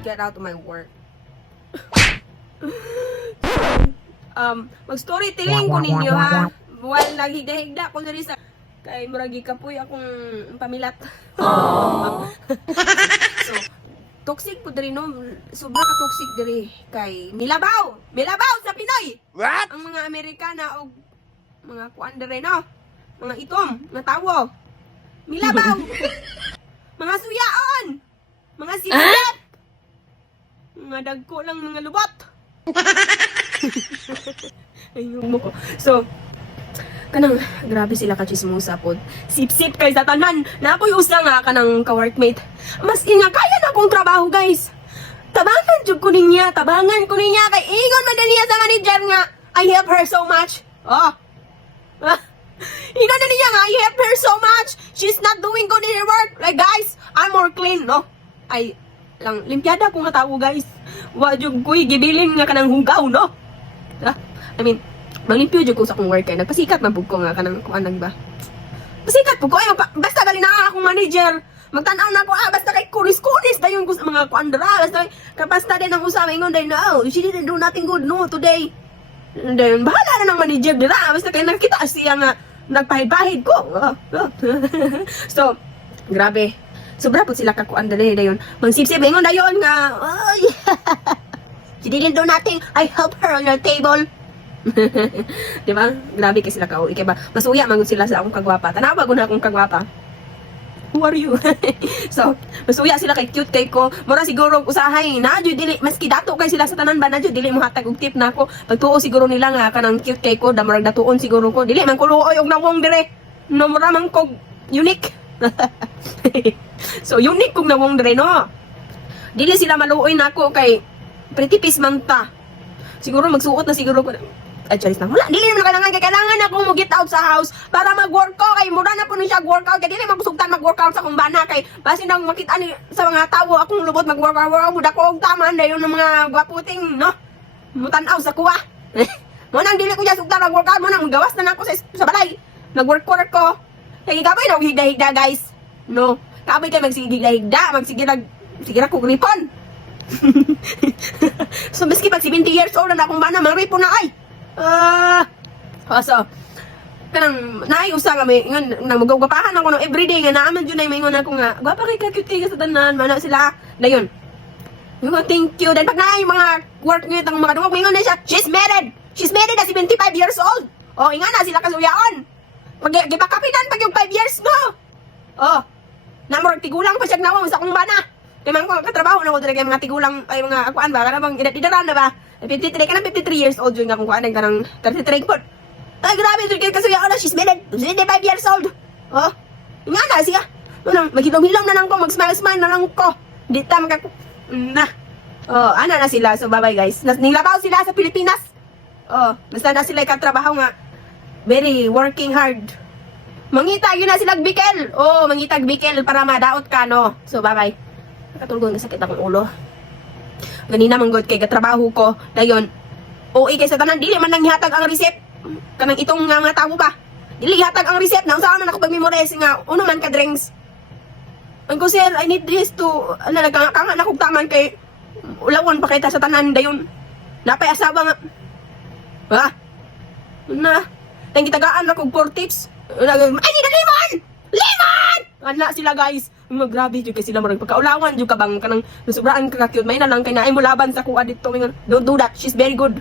get out of my work. Mag-storytelling ko ninyo ha. While naghigda-higda ko diri sa kay muragi kapoy akong pamilat. So, toxic po diri no. Sobra ka toxic diri kay milabaw. Milabaw sa Pinoy. What? Ang mga Amerikana o mga kuan diri no. Mga itom, nga tawo. Milabaw. Mga suyaon. Mga sigat. Mga dagko lang mga lubot. Ayun mo ko. So, kanang grabe sila ka chismosa pod. Sip-sip kay sa tanan. Napoy usa nga kanang ka-workmate. Mas nga kaya na akong trabaho, guys. Tabangan jud ko niya, tabangan ko niya kay ingon man niya sa manager nga I help her so much. Oh. Ingon na niya nga I help her so much. She's not doing good in her work. Like guys, I'm more clean, no? Ay lang limpyada ko nga tawo, guys. Wa jud ko'y gibilin nga kanang hugaw, no? I mean, manglimpyo jud ko sa akong work kay nagpasikat man pud ko nga kanang kuan ba. Pasikat pud ko ay basta gali na akong manager. Magtan-aw na ko basta kay kuris-kuris dayon ko sa mga kuan dra. Basta din ang usama ingon day no. She didn't do nothing good no today. Dayon bahala na ng manager dira basta kay nakita siya nga nagpahid-pahid ko. So, grabe. Sobra po sila kakuan dali dayon. Mangsipsip ingon dayon nga. Ay. She didn't do nothing. I helped her on your table. Di ba? Grabe kay sila ka. Ikay ba? Masuya man sila sa akong kagwapa. Tanawa ko na akong kagwapa. Who are you? So, masuya sila kay cute kay ko. Mura siguro usahay na jud dili maski dato kay sila sa tanan ba na jud dili mo hatag og tip na ako. Pagtuo siguro nila nga kanang cute kay ko, damurag datuon siguro ko. Dili man ko luoy og nawong dire. No mura man ko unique. So, unique kong nawong dire no. Dili sila maluoy nako kay pretty face man ta. Siguro magsuot na siguro ko. Charis na. Wala, dili naman kailangan ako mo get out sa house para mag-work ko. Kay mura na po nun siya workout. Kaya dili magkusugtan mag-workout sa kong bana. Kay basi nang makita ni sa mga tao akong lubot mag-workout. Muda ko og taman dayon ng mga gwaputing, no? Mutanaw sa kuwa. Mo nang dili ko siya sugtan mag-workout. Mo nang gawas na ako sa balay. Nag-work ko. Kaya gabay na higda-higda, guys. No? Kabay kayo magsigigda-higda. Sige na ko ripon. So, miski pag 70 years old na akong bana, mangripon na ay. So, kanang naayusa kami, ngon nang magugwapahan ako ng everyday nga naaman jud na mingon ako nga, gwapa kay ka cute sa tanan, mana sila. Dayon. Yung thank you. Then pag naay mga workmate ang mga duwag, mingon na siya, she's married. She's married at 75 years old. Oh, inga na sila kasuyaon. Pag gibakapinan pag yung 5 years no. Oh. Namor tigulang pa siya nawang sa akong bana. Kaya mga katrabaho na ko dito kay mga tigulang ay mga akuan ba? Karabang idaran na ba? 53 ka na 53 years old yung akong kuan ng kanang 33 po. Ay grabe dito kay kasuya na she's married 75 years old. Oh. Nga na siya. Ano, maghilom-hilom na lang ko, mag-smile-smile na lang ko. Di tam ka na. Oh, ana na sila. So bye-bye guys. Nilabaw sila sa Pilipinas. Oh, basta na sila katrabaho nga. Very working hard. Mangitag yun na sila bikel. Oh, mangitag bikel para madaot ka no. So bye-bye. Nakatulog nga sakit akong ulo. Ganina man god kay gatrabaho ko. Dayon. OA kay sa tanan dili man nang ihatag ang receipt. Kanang itong nga tawo ba. Dili ihatag ang receipt na usaha man ako pag-memorize nga uno man ka drinks. Ang ko sir, I need this to nagkanga na kog taman kay ulawon pa kita sa tanan dayon. Napay asawa nga. Ha? Na. Tang gitagaan na kog 4 tips. Ay ni lemon! Lemon! Ana sila guys. Grabe jud kay sila marag pagkaulawan jud ka bang kanang sobraan ka cute may na lang kay naay mo laban sa kuha dito. Don't do that. She's very good.